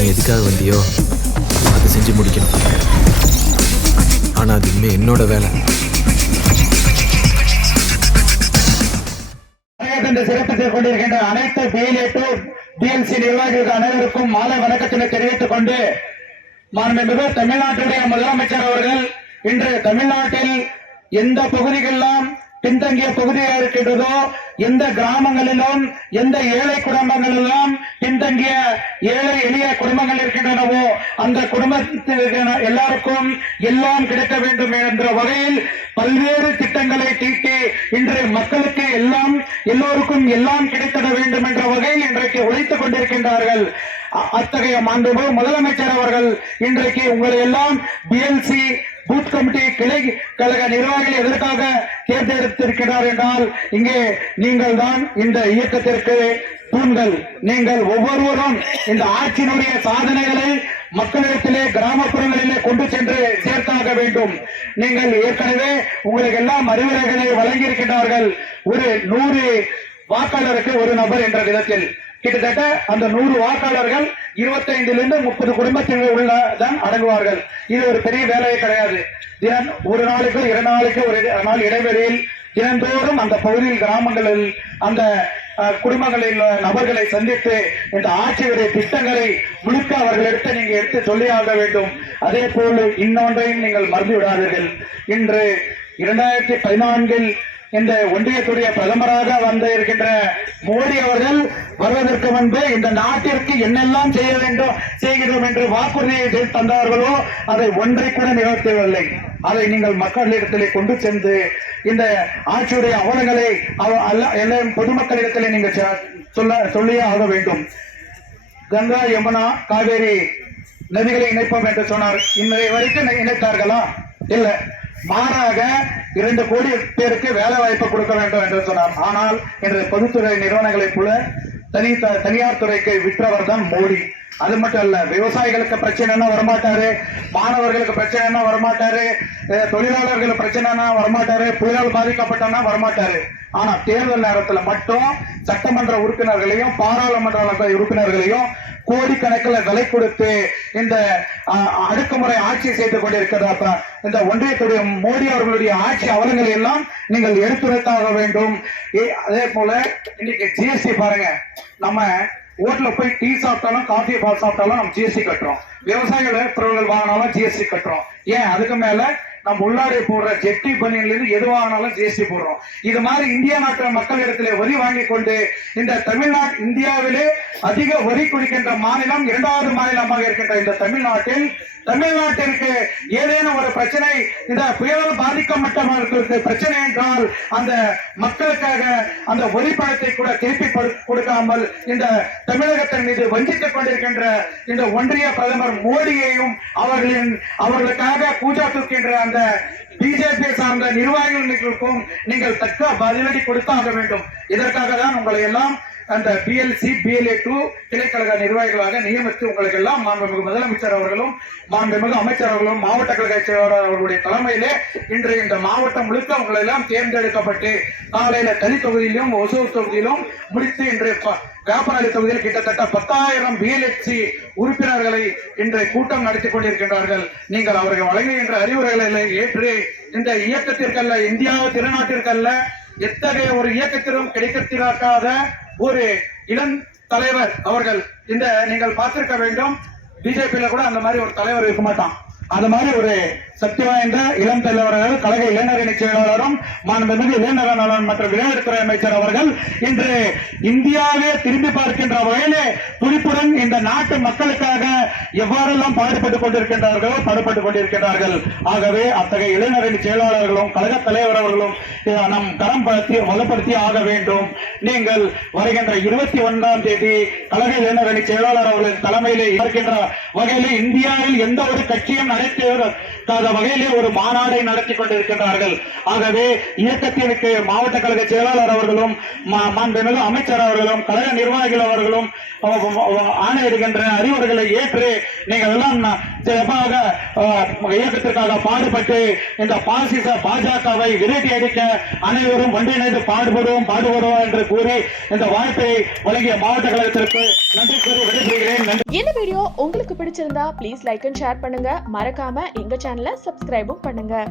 நீ எதுக்காக வந்தியோ அதை செஞ்சு முடிக்கணும். ஆனால் அது இனிமே என்னோட வேலை. சிறப்பித்துக் கொண்டிருக்கின்ற அனைத்து அனைவருக்கும் மாலை வணக்கத்தினை தெரிவித்துக் கொண்டு மாண்புமிகு தமிழ்நாட்டுடைய முதலமைச்சர் அவர்கள் இன்று தமிழ்நாட்டில் எந்த பகுதிகளெல்லாம் பின்தங்கிய பகுதியாக இருக்கின்றதோ எந்த கிராமங்களிலும் எந்த ஏழை குடும்பங்களிலும் பின்தங்கிய ஏழை எளிய குடும்பங்கள் இருக்கின்றனவோ அந்த குடும்பத்திற்கு எல்லாருக்கும் எல்லாம் கிடைக்க வேண்டும் என்ற வகையில் பல்வேறு திட்டங்களை தீட்டி இன்று மக்களுக்கு எல்லாம் எல்லோருக்கும் எல்லாம் கிடைத்திட வேண்டும் என்ற வகையில் இன்றைக்கு உழைத்துக் கொண்டிருக்கின்றார்கள். அ- அத்தகைய மாண்பு முதலமைச்சர் அவர்கள் இன்றைக்கு உங்களை எல்லாம் பிஎல்சி பூத் கமிட்டி கிளை கழக நிர்வாகிகள் எதற்காக தேர்ந்தெடுத்திருக்கிறார் என்றால் இங்கே நீங்கள் தான் இந்த இயக்கத்திற்கு தூண்கள். நீங்கள் ஒவ்வொருவரும் இந்த ஆட்சியினுடைய சாதனைகளை மக்களிடத்திலே கிராமப்புறங்களிலே கொண்டு சென்று சேர்த்தாக வேண்டும். நீங்கள் ஏற்கனவே உங்களுக்கு எல்லாம் அறிவுரைகளை வழங்கியிருக்கிறார்கள் ஒரு நூறு வாக்காளருக்கு ஒரு நபர் என்ற விதத்தில். கிட்டத்தட்ட அந்த நூறு வாக்காளர்கள் இருபத்தைந்திலிருந்து முப்பது குடும்பத்தில் உள்ள தான் அடங்குவார்கள். இது ஒரு பெரிய வேலையே கிடையாது. தினம் ஒரு நாளுக்கு இரண்டு நாளுக்கு ஒரு நாள் இடைவெளியில் தினந்தோறும் அந்த பகுதியில் கிராமங்களில் அந்த குடும்பங்களில் நபர்களை சந்தித்து இந்த ஆட்சியுடைய திட்டங்களை முழுக்க அவர்களிடத்தை நீங்க எடுத்து சொல்லியாக வேண்டும். அதே போல் இன்னொன்றையும் நீங்கள் மறந்து விடாதீர்கள் இன்று இரண்டாயிரத்தி பதினான்கில் இந்த ஒன்றியத்துடைய பிரதமராக வந்த இருக்கின்ற மோடி அவர்கள் வருவதற்கு முன்பு இந்த நாட்டிற்கு என்னெல்லாம் செய்ய வேண்டும் செய்கிறோம் என்று வாக்குறுதியை தந்தார்களோ அதை ஒன்றை கூட நிகழ்த்தவில்லை. அதை நீங்கள் மக்களிடத்திலே கொண்டு சென்று இந்த ஆட்சியுடைய அவலங்களை அவ- அல்ல- எல்லாம் பொதுமக்களிடத்திலே நீங்கள் சொல்ல சொல்லியே ஆக வேண்டும். கங்கா யமுனா காவேரி நதிகளை இணைப்போம் என்று சொன்னார். இன்றைய வரைக்கும் இணைத்தார்களா? இல்லை. மாறாக இரண்டு கோடி பேருக்கு வேலை வாய்ப்பு கொடுக்க வேண்டும் என்று சொன்னார். ஆனால் இன்று பொதுத்துறை நிறுவனங்களைப் போல தனி தனியார் துறைக்கு விற்றவர் தான் மோடி. அது மட்டும் இல்ல விவசாயிகளுக்கு பிரச்சனைனா வரமாட்டாரு? மாணவர்களுக்கு பிரச்சனைனா வரமாட்டாரு? தொழிலாளர்களுக்கு பிரச்சனைனா வரமாட்டாரு? புயலால் பாதிக்கப்பட்டனா வரமாட்டாரு. ஆனா தேர்தல் நேரத்துல மட்டும் சட்டமன்ற உறுப்பினர்களையும் பாராளுமன்ற உறுப்பினர்களையும் கோடிக்கணக்கில் விலை கொடுத்து இந்த அடுக்குமுறை ஆட்சி செய்து கொண்டிருக்கிறது இந்த ஒன்றியத்துடைய மோடி அவர்களுடைய ஆட்சி அவலங்களை எல்லாம் நீங்கள் எடுத்துரைத்தாக வேண்டும். ஏ- அதே போல இன்னைக்கு ஜிஎஸ்டி பாருங்க. நம்ம ஓட்டுல போய் டீ சாப்பிட்டாலும் காஃபி பால் சாப்பிட்டாலும் நம்ம ஜிஎஸ்டி கட்டுறோம். விவசாயிகள் பொருட்கள் வாங்கினாலும் ஜிஎஸ்டி கட்டுறோம். ஏன்? அதுக்கு மேல நம்ம உள்ளாடை போடுற ஜெட்டி பனியன்ல இருந்து எது ஜிஎஸ்டி போடுறோம். இது மாதிரி இந்திய நாட்டு இடத்துல வரி வாங்கி கொண்டு இந்த தமிழ்நாடு இந்தியாவிலே அதிக வரி குடிக்கின்ற மாநிலம் இரண்டாவது மாநிலமாக இருக்கின்ற இந்த தமிழ்நாட்டில் தமிழ்நாட்டிற்கு ஏதேனும் ஒரு பிரச்சனை இந்த புயலால் பாதிக்கப்பட்டவர்களுக்கு பிரச்சனை என்றால் அந்த மக்களுக்காக அந்த வரி பணத்தை கூட திருப்பி கொடு- கொடுக்காமல் இந்த தமிழகத்தின் மீது வஞ்சித்துக் கொண்டிருக்கின்ற இந்த ஒன்றிய பிரதமர் மோடியையும் அவர்களின் அவர்களுக்காக பூஜா தூக்கின்ற சார்ந்த பிஜேபி சார்ந்த நிர்வாகிகளுக்கும் நீங்கள் தக்க பதிலடி கொடுத்தாக வேண்டும். இதற்காக தான் உங்களை எல்லாம் அந்த பிஎல்சி பிஎல்ஏ டூ கிளைக்கழக நிர்வாகிகளாக நியமித்து உங்களுக்கு எல்லாம் மாண்புமிகு முதலமைச்சர் அவர்களும் மாண்புமிகு அமைச்சர் அவர்களும் மாவட்ட கழக செயலாளர் அவர்களுடைய தலைமையிலே இன்று இந்த மாவட்டம் முழுக்க உங்களை எல்லாம் தேர்ந்தெடுக்கப்பட்டு காலையில தனி தொகுதியிலும் ஒசூர் தொகுதியிலும் முடித்து இன்று வியாபாரி தொகுதியில் கிட்டத்தட்ட பத்தாயிரம் பிஎல்எச்சி உறுப்பினர்களை இன்றைய கூட்டம் நடத்தி கொண்டிருக்கின்றார்கள். நீங்கள் அவர்கள் வழங்குகின்ற அறிவுரைகளை ஏற்று இந்த இயக்கத்திற்கல்ல இந்தியா திருநாட்டிற்கல்ல எத்தகைய ஒரு இயக்கத்திலும் கிடைக்கத்திராக்காத ஒரு இளம் தலைவர் அவர்கள். இந்த நீங்கள் பார்த்திருக்க வேண்டும். பிஜேபியில கூட அந்த மாதிரி ஒரு தலைவர் இருக்க மாட்டான். அந்த மாதிரி ஒரு சக்தி வாய்ந்த இளம் தலைவர்கள் கழக இளைஞரணி செயலாளரும் மாண்புமிகு இளைஞர் நலன் மற்றும் விளையாட்டுத்துறை அமைச்சர் அவர்கள் இன்று இந்தியாவே திரும்பி பார்க்கின்ற வகையிலே துடிப்புடன் இந்த நாட்டு மக்களுக்காக எவ்வாறெல்லாம் பாடுபட்டுக் கொண்டிருக்கின்றார்களோ பாடுபட்டுக் கொண்டிருக்கின்றார்கள். ஆகவே அத்தகைய இளைஞரணி செயலாளர்களும் கழக தலைவர் அவர்களும் நம் கரம் படுத்தி வலுப்படுத்தி ஆக வேண்டும். நீங்கள் வருகின்ற இருபத்தி ஒன்றாம் தேதி கழக இளைஞரணி செயலாளர் அவர்களின் தலைமையிலே இருக்கின்ற வகையிலே இந்தியாவில் எந்த ஒரு கட்சியும் நடத்திய வகையிலே ஒரு மாநாடை நடத்தி கொண்டிருக்கின்றார்கள். ஆகவே இயக்கத்திற்கு மாவட்ட கழக செயலாளர் அவர்களும் மாண்புமிகு அமைச்சர் அவர்களும் கழக நிர்வாகிகள் அவர்களும் ஆணையிடுகின்ற அறிவுரைகளை ஏற்று நீங்கள் எல்லாம் ந- சிறப்பாக இயக்கத்திற்காக பாடுபட்டு இந்த பாசிச பாஜகவை விரட்டி அடிக்க அனைவரும் ஒன்றிணைந்து பாடுபடுவோம் பாடுபடுவோம் என்று கூறி இந்த வாய்ப்பை வழங்கிய மாவட்ட கழகத்திற்கு நன்றி கூறி விடைபெறுகிறேன். நன்றி. இந்த வீடியோ உங்களுக்கு பிடிச்சிருந்தா ப்ளீஸ் லைக் அண்ட் ஷேர் பண்ணுங்க. மறக்காம எங்க சேனலை சப்ஸ்கிரைபும் பண்ணுங்க.